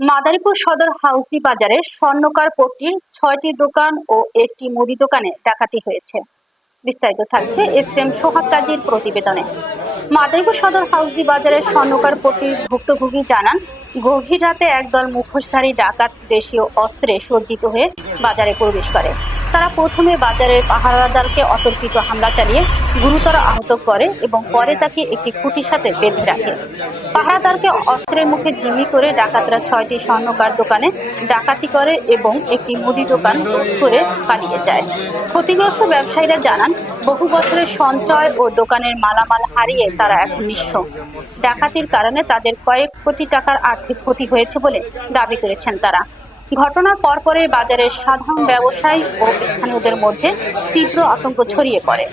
মাদারীপুর সদর হাউসি বাজারে স্বর্ণকার পট্টির ৬টি দোকান ও একটি মুদি দোকানে ডাকাতি হয়েছে। বিস্তারিত থাকছে এস.এম. সোহাগ কাজীর প্রতিবেদনে। মাদারীপুর সদর হাউসি বাজারের স্বর্ণকার পট্টির ভুক্তভোগী জানান, গভীর রাতে একদল মুখোশধারী ডাকাত দেশীয় অস্ত্রে সজ্জিত হয়ে বাজারে প্রবেশ করে। তারা প্রথমে বাজারের পাহারাদারকে অতর্কিত হামলা চালিয়ে গুরুতর আহত করে এবং পরে তাকে একটি খুঁটির সাথে বেঁধে রাখে। পাহারাদারকে অস্ত্রের মুখে জিম্মি করে ডাকাতরা ৬টি স্বর্ণকার দোকানে ডাকাতি করে এবং একটি মুদি দোকান লুট করে পালিয়ে যায়। ক্ষতিগ্রস্ত ব্যবসায়ীরা জানান, বহু বছরের সঞ্চয় ও দোকানের মালামাল হারিয়ে তারা এখন নিঃস্ব। ডাকাতির কারণে তাদের কয়েক কোটি টাকার আর্থিক ক্ষতি হয়েছে বলে দাবি করেছেন তারা। ঘটনার পরপরে বাজারের সাধারণ ব্যবসায়ী ও স্থানীয়দের মধ্যে তীব্র আতঙ্ক ছড়িয়ে পড়ে।